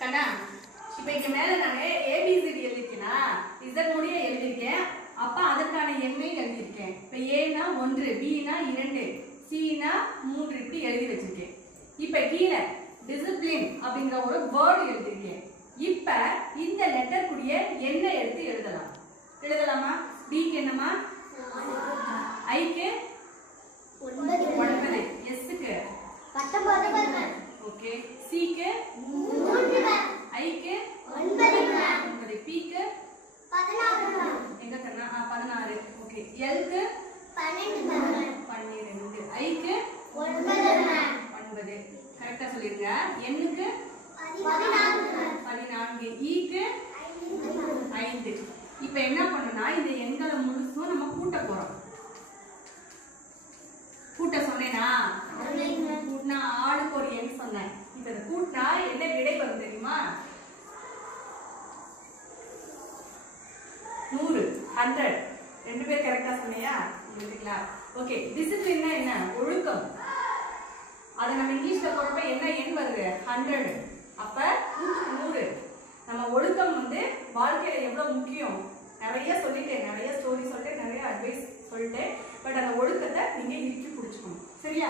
கண்ணா இப்போ இங்க மேல நான் ஏபிசிடி எழுதிருக்கேனா இசட் முடிய எழுதிருக்கேன். அப்ப அதற்கான எண்ணையும் எழுதிருக்கேன். இப்போ ஏனா 1, பினா 2, சினா 3 இப்படி எழுதி வச்சிருக்கேன். இப்போ கீழே டிசிப்ளின் அப்படிங்கிற ஒரு வேர்டு எழுதிருக்கேன். இப்ப இந்த லெட்டர் கூடிய எண்ணை எடுத்து எழுதலாம். எழுதலாமா? டிக்கு என்னமா? ஐக்கு 9, எஸ்க்கு 19, ஓகே, சிக்கு 3, ஐக்கு 9, பிக்கு 16, எங்க கண்ணா? 16, ஓகே, எல்க்கு 12, ஐக்கு 9, கரெக்டா சொல்லிருங்க. எண்ணுக்கு 14, ஈக்கு 5. இப்ப என்ன பண்ணணும்னா இந்த எண்களை முழுசும் நம்ம கூட்ட போறோம். கூட்ட சொன்னேனா? கூட்டினா ஆளுக்கு ஒரு எண் சொன்னேன். இப்ப இதை கூட்டினா என்ன விடை வரும் தெரியுமா? 100, 100. 2 பேர் கரெக்டா சொன்னியா? இல்லைங்களா? ஓகே, டிசிப்ளின்னா என்ன? ஒழுக்கம். அதை நம்ம இங்கிலீஷ்ல போறப்ப என்ன எண் வருது? 100. அப்ப 100. நம்ம ஒழுக்கம் வாழ்க்கையில எவ்வளவு முக்கியம் நிறைய சொல்லிட்டேன், நிறைய ஸ்டோரி சொல்லிட்டேன், நிறைய அட்வைஸ் சொல்லிட்டேன். பட் அந்த ஒழுக்கத்தை நீங்க இறுக்கி பிடிச்சுக்கணும். சரியா?